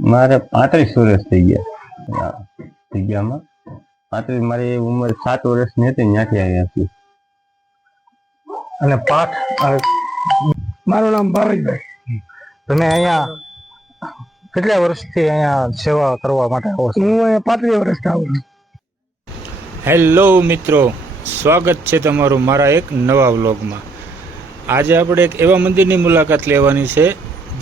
મારે પાંત્રીસ વર્ષ થઈ ગયા. જગ્યામાં પાંત્રીસ મારી ઉંમર સાત વર્ષની હતી ત્યાંથી આવ્યા છીએ. અને પાઠ મારું નામ ભાવેશભાઈ તમે અહીંયા કેટલા વર્ષથી અહીંયા સેવા કરવા માટે આવો છો? હું અહીંયા પાંત્રીસ વર્ષથી આવું છું. હેલો મિત્રો સ્વાગત છે તમારું મારા એક નવા વ્લોગમાં. આજે આપણે એક એવા મંદિરની મુલાકાત લેવાની છે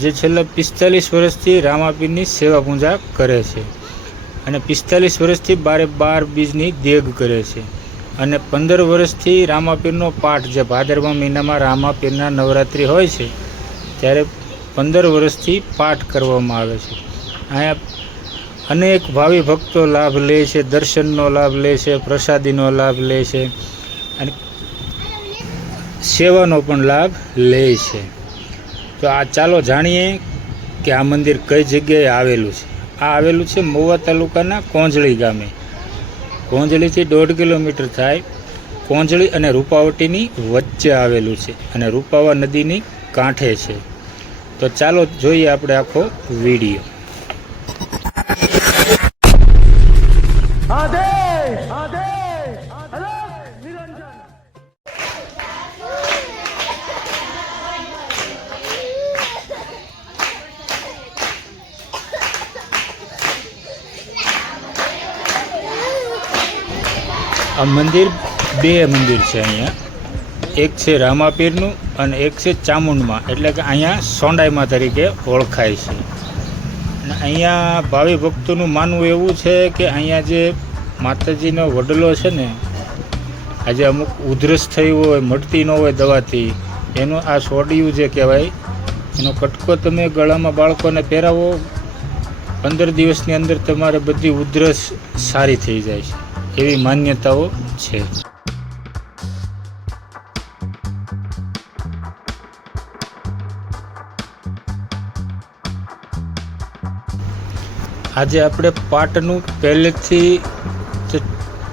જે છેલ્લા પિસ્તાલીસ વર્ષથી રામાપીરની સેવા પૂજા કરે છે અને પિસ્તાલીસ વર્ષથી બારે બાર બીજની દેગ કરે છે અને પંદર વર્ષથી રામાપીરનો પાઠ જે ભાદરવા મહિનામાં રામાપીરના નવરાત્રિ હોય છે, ત્યારે પંદર વર્ષથી પાઠ કરવામાં આવે છે. અહીંયા અનેક ભાવિ ભક્તો લાભ લે છે, દર્શનનો લાભ લે છે, પ્રસાદીનો લાભ લે છે અને સેવાનો પણ લાભ લે છે. તો આ ચાલો જાણીએ કે આ મંદિર કઈ જગ્યાએ આવેલું છે. આ આવેલું છે મહુવા તાલુકાના કોંજળી ગામે. કોંજળીથી દોઢ કિલોમીટર થાય. કોંજળી અને રૂપાવટીની વચ્ચે આવેલું છે અને રૂપાવા નદીની કાંઠે છે. તો ચાલો જોઈએ આપણે આખો વીડિયો. આ મંદિર બે મંદિર છે અહીંયા. એક છે રામાપીરનું અને એક છે ચામુંડમાં. એટલે કે અહીંયા સોંડાઈમાં તરીકે ઓળખાય છે. અને અહીંયા ભાવિ ભક્તોનું માનવું એવું છે કે અહીંયા જે માતાજીનો વડલો છે ને, આજે અમુક ઉધરસ થઈ હોય, મળતી ન હોય દવાથી, એનું આ સોડિયું જે કહેવાય, એનો કટકો તમે ગળામાં બાળકોને પહેરાવો, પંદર દિવસની અંદર તમારે બધી ઉધરસ સારી થઈ જાય છે. એવી માન્યતાઓ છે. આજે આપણે પાટનું પહેલેથી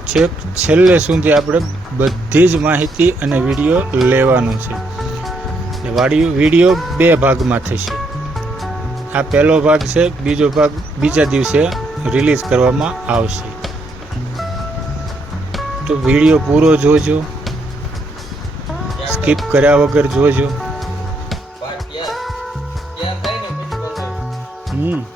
છેક છેલ્લે સુધી આપણે બધી જ માહિતી અને વીડિયો લેવાનો છે. એ વાડી વીડિયો બે ભાગમાં થશે. આ પહેલો ભાગ છે, બીજો ભાગ બીજા દિવસે રિલીઝ કરવામાં આવશે. તો વીડિયો પૂરો જોજો. સ્કીપ કર્યા વગર જોજો. હમ.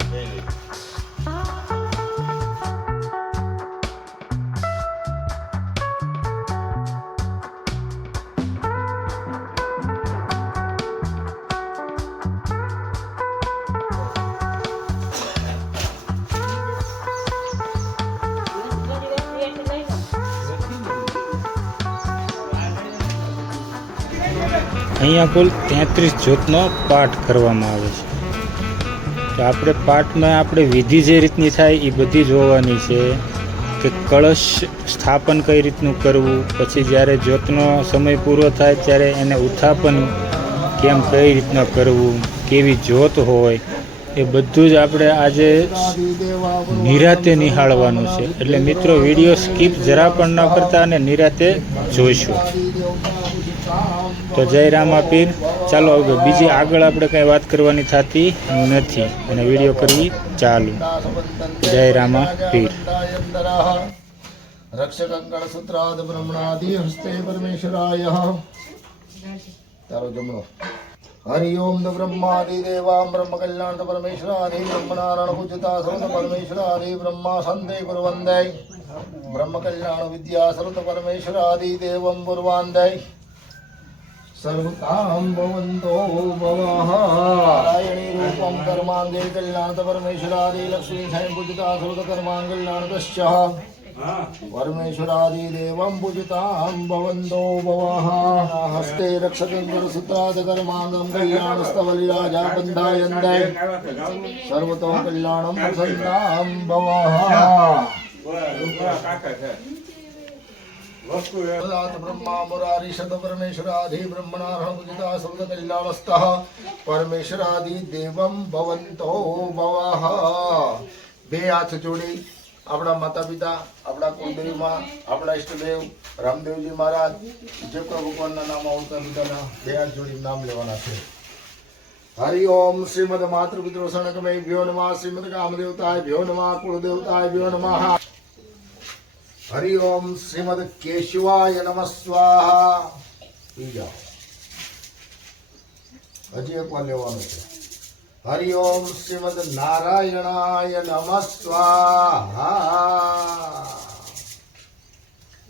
અહીંયા કુલ તેત્રીસ જ્યોતનો પાઠ કરવામાં આવે છે. તો આપણે પાઠમાં આપણે વિધિ જે રીતની થાય એ બધી જોવાની છે કે કળશ સ્થાપન કઈ રીતનું કરવું, પછી જ્યારે જ્યોતનો સમય પૂરો થાય ત્યારે એને ઉત્થાપન કેમ કઈ રીતના કરવું, કેવી જ્યોત હોય, એ બધું જ આપણે આજે નિરાતે નિહાળવાનું છે. એટલે મિત્રો, વીડિયો સ્કીપ જરા પણ ન કરતા અને નિરાતે જોઈશું. તો જય રામાપીર. ચાલો હવે બીજી આગળ આપણે કંઈ વાત કરવાની થતી નથી અને વીડિયો કરવી ચાલુ. જય રામાપીર. રક્ષકંકણ સૂત્રાદ બ્રહ્મણાદિ હસ્તે પરમેશ્વરાય. તારો જમણો. હરિ ઓમ બ્રહ્માદિ દેવા બ્રહ્મ કલ્યાણ દ પરમેશ્વરાદિ બ્રહ્મનારાયણ પૂજતા સર્વ પરમેશ્વરાદિ બ્રહ્મા સંતે કુર્વંદય બ્રહ્મ કલ્યાણ વિદ્યા સર્વ પરમેશ્વરાદિ દેવમ પૂર્વાંદય સર્વકામ ભવંતો ભવઃ નારાયણી રૂપમ કર્માંગે કલ્યાણ દ પરમેશ્વરાદિ લક્ષ્મી સાઈ પૂજતા સર્વ કર્માંગલ્યાણ દશ્ચ પરમેશ્વરાદિ દેવં પૂજતાં ભવન્તો ભવઃ હસ્તે રક્ષકંકર સુત્રાદ કર્માંગમ કલ્યાણસ્તવલિરાજા બંધાયન્તે મુરારી શત પરમેશ્વરાધિ બ્રહ્મણાર્હ પૂજિતા સર્વ કલ્યાણસ્તઃ પરમેશ્વરાદિ દેવં ભવન્તો બે હાથ જોડી આપણા માતા પિતા આપણા કુલદેવીમાં આપણા ઈષ્ટદેવ રામદેવજી મહારાજ જે ભગવાનના નામ આવતા પિતાના બે હાથ જોડી નામ લેવાના છે હરિ ઓમ શ્રીમદ માતૃપિતૃ સણકમય ભ્યો નમઃ શ્રીમદ કામદેવતાય ભ્યો નમઃ કુળદેવતાય ભ્યો નમઃ હરિ ઓમ શ્રીમદ કેશવાય નમ સ્વાહા જાઓ હજી એક વાર લેવાનું છે હરિ ઓમ શ્રીમદ નારાયણાય નમ સ્વાહા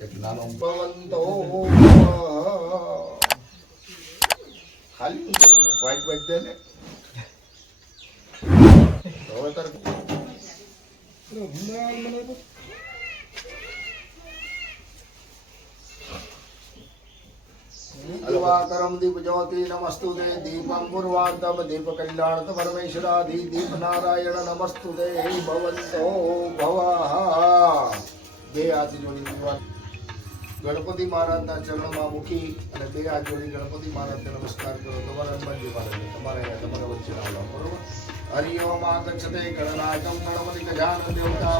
એક નાનો ભવંતો ખાલી વાઈટ વાઈટ દે ને હવે તારે અલ્વાકરમ દીપ જ્યોતિ નમસ્તુ તે દીપમ પૂર્વાંતમ દીપ કલ્યાણ પરમેશ્વરાધિ દીપ નારાયણ નમસ્તુ તે ભવંતો ભવા બે હાથ જોડી ગણપતિ મહારાજના ચરણમાં મૂકી અને બે હાથ જોડી ગણપતિ મહારાજને નમસ્કાર કરો. તમારા હનુમાનજી મહારાજ તમારે તમારા વચ્ચે આવવા બરોબર? ઓમ આગચ્છતે ગણનાથમ ગણપતિ ગજાન દેવતા.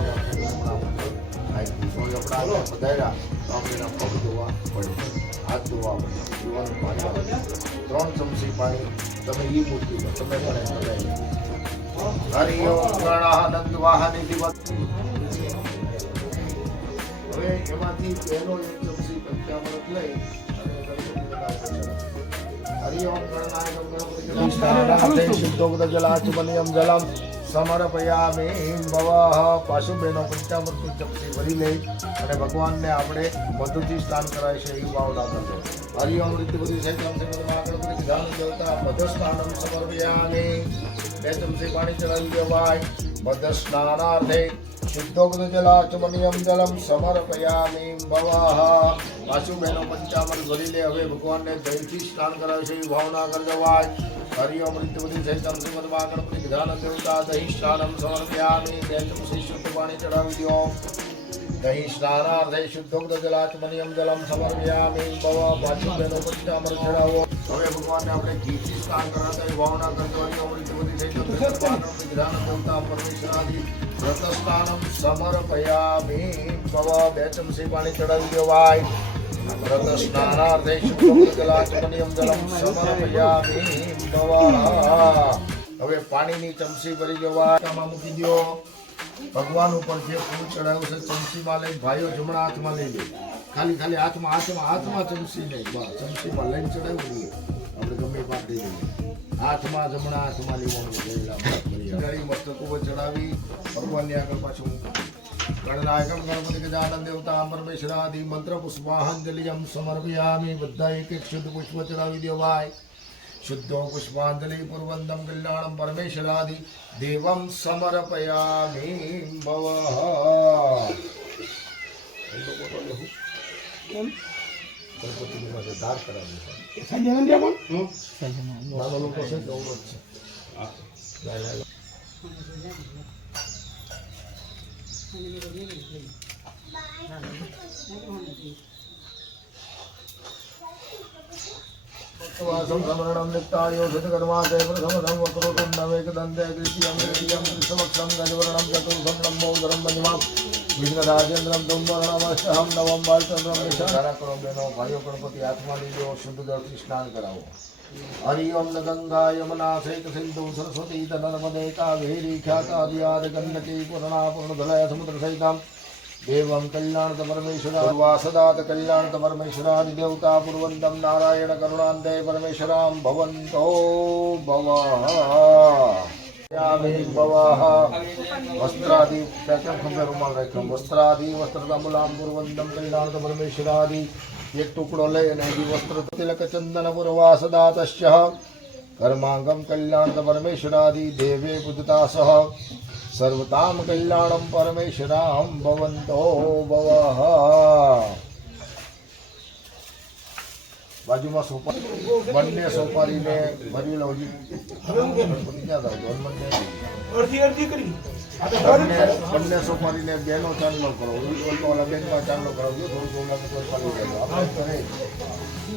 આ થોડી આપણા તો આપણે એના પગ ધોવા પડે. હાથ ધોવા પડે. પીવાનું પાણી ત્રણ ચમચી પાણી તમે એ મૂર્તિ દો. તમે પણ એમ બધા હરિ ઓમ ગણાનંદ વાહની દિવસ હવે એમાંથી પહેલો એક ચમચી પંચામૃત લઈ હરિ ઓમ ગણપતિ ગણાનાથે શુદ્ધોક્ત જલમ. સમર્પયામિ ભવઃ. પાશુબેનો પંચામૃત ચમચી ભરી લઈ અને ભગવાનને આપણે મધુથી સ્નાન કરાય છે એ ભાવના કરજો હરિ ઓમ રીતિ બધી શ્રીમદમાં ગણપતિ ધ્યાન દેવતા મધ સ્નાનમ સમર્પયામિ. બે ચમચી પાણી ચડાવી દેવાય. મધ સ્નાનાર્થે શુદ્ધોગ્ધ જલાચમનિયમ જલમ સમર્પયામિ ભવઃ. પાશુબેનો પંચામૃત ભરી લે હવે ભગવાનને દહીંથી સ્નાન કરાવે છે એવી ભાવના કરજવાય હરિ ઓમ રીતિબધી સહિતમ ધ્યાન દેવતા દહીં સ્નાનમ સમર્પયામિ બે ચમચી શુદ્ધ દહીં સ્નાનાર્થે શુદ્ધોગ્ધ જલાચમનિયમ જલમ સમર્પયામિ ભવ પાશુબેનો પંચામૃત ચડાવો હવે ભગવાનને આપણે ઘીથી સ્નાન કરાવતા એવી ભાવના ઓમ રીતિબધી સહિતમ શ્રીમદમાં ગણપતિ ધ્યાન દેવતા પરમેશ્વરાદિ વ્રત સ્નાનમ સમર્પયામિ ભવ બે પાણી ચડાવી દેવાય હવે પાણીની ચમચી ભરી જવા મૂકી દો ભગવાન ઉપર જે ફૂલ ચડાવ્યું છે ચમચીમાં લઈ ભાઈઓ જમણા હાથમાં લઈ લે ખાલી ખાલી હાથમાં હાથમાં હાથમાં ચમચી નહીં બસ ચમચીમાં લઈને ચડાવી આપણે ગમે પાક દઈ દઈએ હાથમાં જમણા હાથમાં લેવાનું ચડાવી મસ્તક ઉપર ચડાવી ભગવાનની આગળ પાછું ગણનાયકમ ગણપતિ ગજાનન દેવતા પરમેશ્વરાદિ મંત્ર પુષ્પાંજલિયમ સમર્પયામિ બધા એક એક શુદ્ધ પુષ્પ ચડાવી દેવાય શુદ્ધો પુષ્પાંજલિ પૂર્વંદમ કલ્યાણમ પરમેશ્વરાદિ દેવમ સમર્પયામિ ભવઃ ગણપતિની પાસે ધાર वासं समरणं नित्तायो धृतकर्मादे प्रथमनं वक्रोटुण्डवेकदन्ते द्वितीयं तृतीयं कृष्णवक्षं गजवर्णं चतुर्थं लम्बोदरं मञ्जिमां विघ्नराजेन्द्रं तुम्बरणामष्टहं नवं बालचन्द्रं निशानकरो बेनो भाइयो गणपति आत्मा लीजिए और शुद्ध जल स्नान कराओ બાલચંદ્રમ નિશાના કરો બેનો ભાઈઓ ગણપતિ હાથમાં લીધો શુદ્ધ જળથી સ્નાન કરાવો હરિ ઓમ ન ગંગા યમુના સૈત સિંધુ સરસ્વતી ત નર્મદે કાવેરી ખ્યાતાદિયાદ ગંડકી પૂર્ણા પૂર્ણધલય સમુદ્ર સહિતમ પરમેશ્વરાદિ વસ્ત્રાદિ રૂમાલ રાખ્યો વસ્ત્રાદિ વસ્ત્રતાંબુલામ પૂર્વંતમ કલ્યાણત એક ટુકડો લઈ અને વસ્ત્ર તિલક ચંદન પૂર્વાસદાતશ્ય કર્માંગમ કલ્યાણ પરમેશ્વરાદી દેવે બુદ્ધતા સહ સર્વતામ કલ્યાણમ પરમેશ્વરામ ભવંતો ભવઃ બાજુમાં સોપારી બંને સોપારીને ભરી લો જી. ગણપતિ ક્યાં થાય ગવર્મેન્ટ ક્યાં અડધી અડધી કરી. બંને સોપારીને બેનો ચાંદલો કરો. ઓલો બેનમાં ચાંદલો કરાવજો થોડું આપણે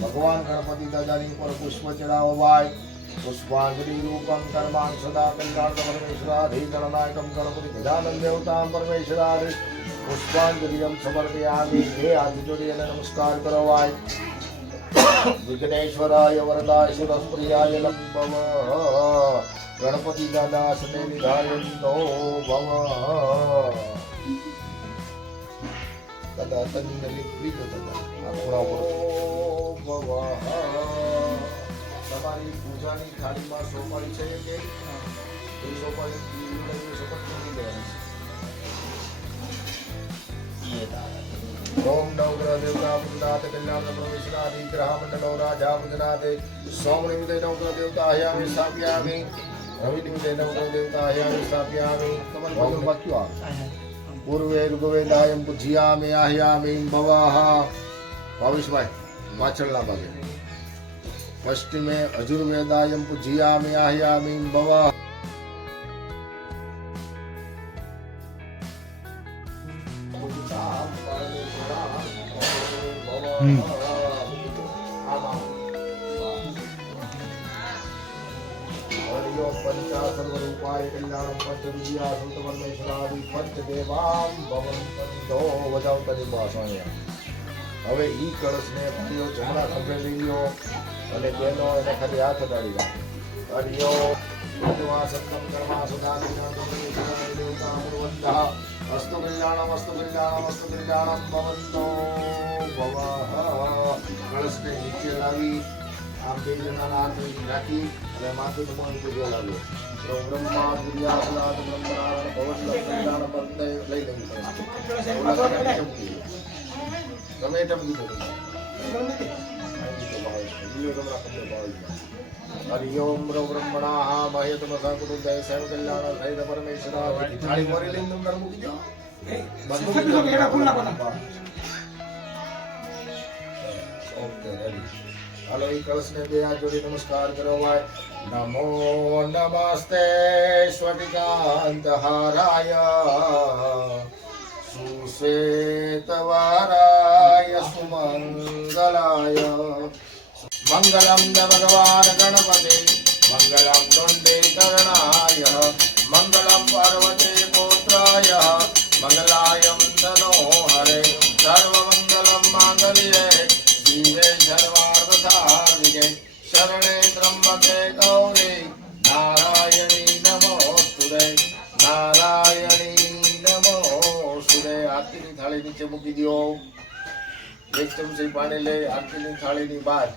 ભગવાન ગણપતિ દાદાની ઉપર પુષ્પ ચડાવો ભાઈ. પુષ્પાંજલિ રૂપમ કર્માન સદા કલ્યાણ પરમેશ્વરાધિ ગણનાયકમ ગણપતિ ગજાનંદ દેવતામ પરમેશ્વરાધિ પુષ્પાંજલિયમ સમર્પયામિ. હે હાથ જોડી અને નમસ્કાર કરો ભાઈ. વિઘ્નેશ્વરાય વરદાય સુરસ્પ્રિયાય લંબવ ગણપતિ દાદા સને નિધાયંતો ભવ દાદા તને લીધી તો દાદા આ ખૂણા ઉપર ભવ તમારી પૂજાની થાળીમાં સોપારી છે કે એ સોપારી શપથ નથી લેવાની ઓમ દેવતા વૃંદાત કલ્યાણ પ્રવેશનાદિ ગ્રહ મંડળો રાજા વંદનાદે સોમ નિમિત્તે નવગ્રહ દેવતા હયામિ સ્થાપ્યામિ રવિ નિમિત્તે નવગ્રહ દેવતા હયામિ સ્થાપ્યામિ તમારે બધું વાક્યો આવે પૂર્વે ઋગ્વેદાયમ પૂજ્યામિ આહ્યામિ ભવાહ ભાવેશભાઈ પાછળના ભાગે પશ્ચિમે અજુર્વેદાયમ પૂજ્યામિ આહ્યામિ ભવાહ હમ. પંચાસર્વરૂપાય કલ્યાણમ પંચવિદ્યા સંતવર્મેશ્વરાદિ પંચદેવામ ભવંતો વજાવતાની ભાષાએ હવે ઈ કળશને ભાઈઓ જમણા ખભે લઈ લ્યો અને બેનો એને ખાલી હાથ અડાડી રાખે સત્તમ કર્મા સુધા દેવતા મુર્વંતઃ અસ્તુ કલ્યાણમ અસ્તુ કલ્યાણમ અસ્તુ કલ્યાણમ ભવંતો ભવઃ કળશને નીચે લાવી આમ બે જણાના હાથ રાખી અને માથે તમારું પૂજવા લાવ્યો બ્રહ્મા દુર્યાસનાથ બ્રહ્મનારાયણ ભવન લઈ પડે તમે એ ટપકી હરિ ઓમ બ્રહ્મ બ્રહ્મણા મહે તમસા કુટુંબે સૈવ કલ્યાણ સહિત પરમેશ્વરા. થાળી ભરી લઈને તમે મૂકી દો. ઓકે રેડી હાલો એ કળશને બે હાથ જોડી નમસ્કાર કરો ભાઈ. નમો નમસ્તે સ્વટિકાંત હારાય. સુમંગલાય. મંગલમ ભગવાન ગણપતિ આરતીની થાળીની બહાર.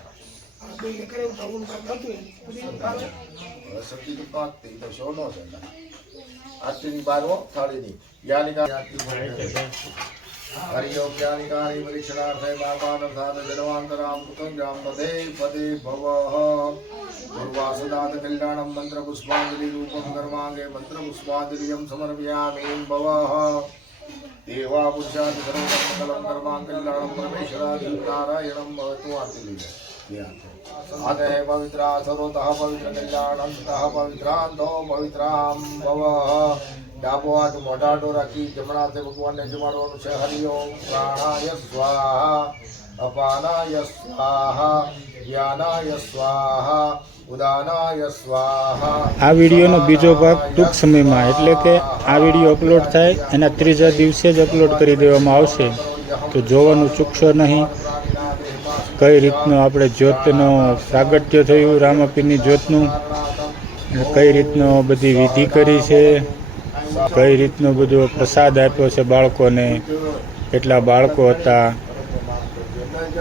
સબ્જી તો પાકતી તો શોનો છે આરતીની બહાર હો, થાળીની. જ્ઞાનિકા હરિયો જ્ઞાનિકાની પરીક્ષણાર્થે બાપાનર્થાત જન્માંતરામ કૃતંજામ પદે પદે ભવઃ. કલ્યાણમ મંત્ર પુષ્પાંજલિ રૂપમ કર્માંગે મંત્ર પુષ્પાંજલિ સમર્પયામિ ભવઃ. દેવા પુરુષાદિ સર્વમંગલમ કર્માંગ કલ્યાણમ પરમેશ્વરાદિ નારાયણમ ભવતુ આરતી લઈ આદે પવિત્રા સર્વતઃ પવિત્ર કલ્યાણમ તઃ પવિત્રાંતો પવિત્રામ ભવઃ ડાબો હાથ મોઢા આડો રાખી જમણા હાથે ભગવાનને જમાડવાનું છે હરિ ઓમ પ્રાણાય સ્વાહા અપાનાય સ્વાહા જ્ઞાનાય સ્વાહા આ વિડીયોનો બીજો ભાગ ટૂંક સમયમાં, એટલે કે આ વીડિયો અપલોડ થાય એના ત્રીજા દિવસે જ અપલોડ કરી દેવામાં આવશે. તો જોવાનું ચૂકશો નહીં. કઈ રીતનું આપણે જ્યોતનો પ્રાગટ્ય થયું, રામાપીરની જ્યોતનું? કઈ રીતનો બધી વિધિ કરી છે? કઈ રીતનો બધો પ્રસાદ આપ્યો છે બાળકોને? કેટલા બાળકો હતા?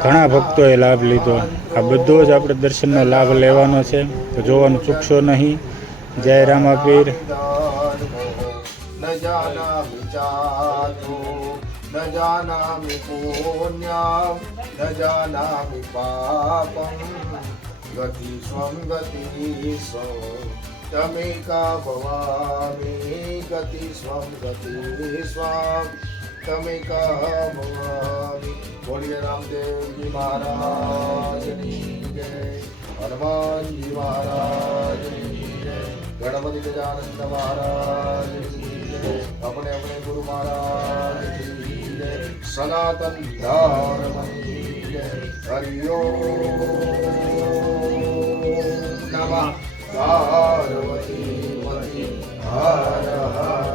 ઘણા ભક્તોએ લાભ લીધો. આ બધો જ આપણે દર્શનનો લાભ લેવાનો છે. તો જોવાનું ચૂકશો નહીં. જય રામાપીર. ગતિ સ્વંગતિ તમેકા ભવામી ગતિ સ્વમ ગતિ સ્વમ અષ્ટમિકા ભવાની બોલીએ રામદેવજી મહારાજની જય હનુમાનજી મહારાજની જય ગણપતિ ગજાનંદ મહારાજની જય આપણે આપણે ગુરુ મહારાજની જય સનાતન ધર્મની જય હરિયો નમઃ પાર્વતી હર હર